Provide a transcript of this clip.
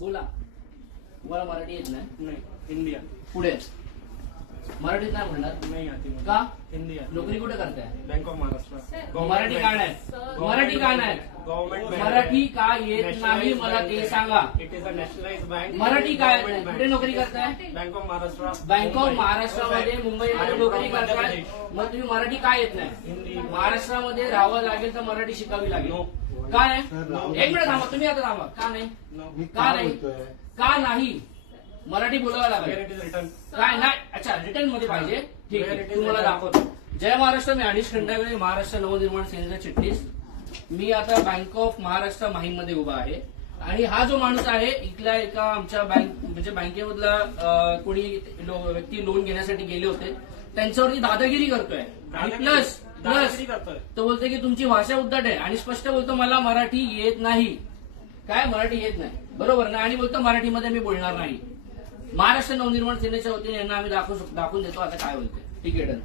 बोला. तुम्हाला मराठी येत नाही? नहीं, हिंदी आती. पुढे मराठीत नाही म्हणणार नहीं आती मुझे. का? हिंदी आती. नोकरी कुठे करताय? Bank of Maharashtra. मराठी का नाही? मराठी का नाही? गव्हर्नमेंट मराठी का येत नाही मला ते सांगा. It is a nationalise bank. Marathi काय येत नाही? कुठे नोकरी करताय? Bank of Maharashtra. Bank of महाराष्ट्रामध्ये मुंबईमध्ये नोकरी करताय, मग तुम्ही मराठी का येत नाही? हिंदी. महाराष्ट्रामध्ये राहावं लागेल तर मराठी शिकावी लागेल. नो. का नाही? एक मिनिट थांबा, तुम्ही आता थांबा. का नाही? नो. का नाही? का नाही? मराठी बोलावं वेयर लागेल. It is return. काय नाही? अच्छा, रिटर्न मध्ये पाहिजे. ठीक Where आहे, it is तुम्हाला written. दाखवतो. जय महाराष्ट्र. मी अनिश खंडागळे, महाराष्ट्र नवनिर्माण सेनेचा चिटणीस. मी आता बँक ऑफ महाराष्ट्र माहीममध्ये उभा आहे आणि हा जो माणूस आहे इथल्या एका आमच्या म्हणजे बँकेमधला कोणी व्यक्ती लोन घेण्यासाठी गेले होते, त्यांच्यावरती दादागिरी करतोय. आणि प्लस दादागिरी करतोय. तो बोलतोय की तुमची भाषा उद्धट आहे आणि स्पष्ट बोलतो मला मराठी येत नाही. काय मराठी येत नाही? बरोबर ना? आणि बोलतो मराठीमध्ये मी बोलणार नाही. महाराष्ट्र नवनिर्माण सेनेच्या वतीने यांना आम्ही दाखवून देतो. आता काय बोलते? ठीक आहे, डन.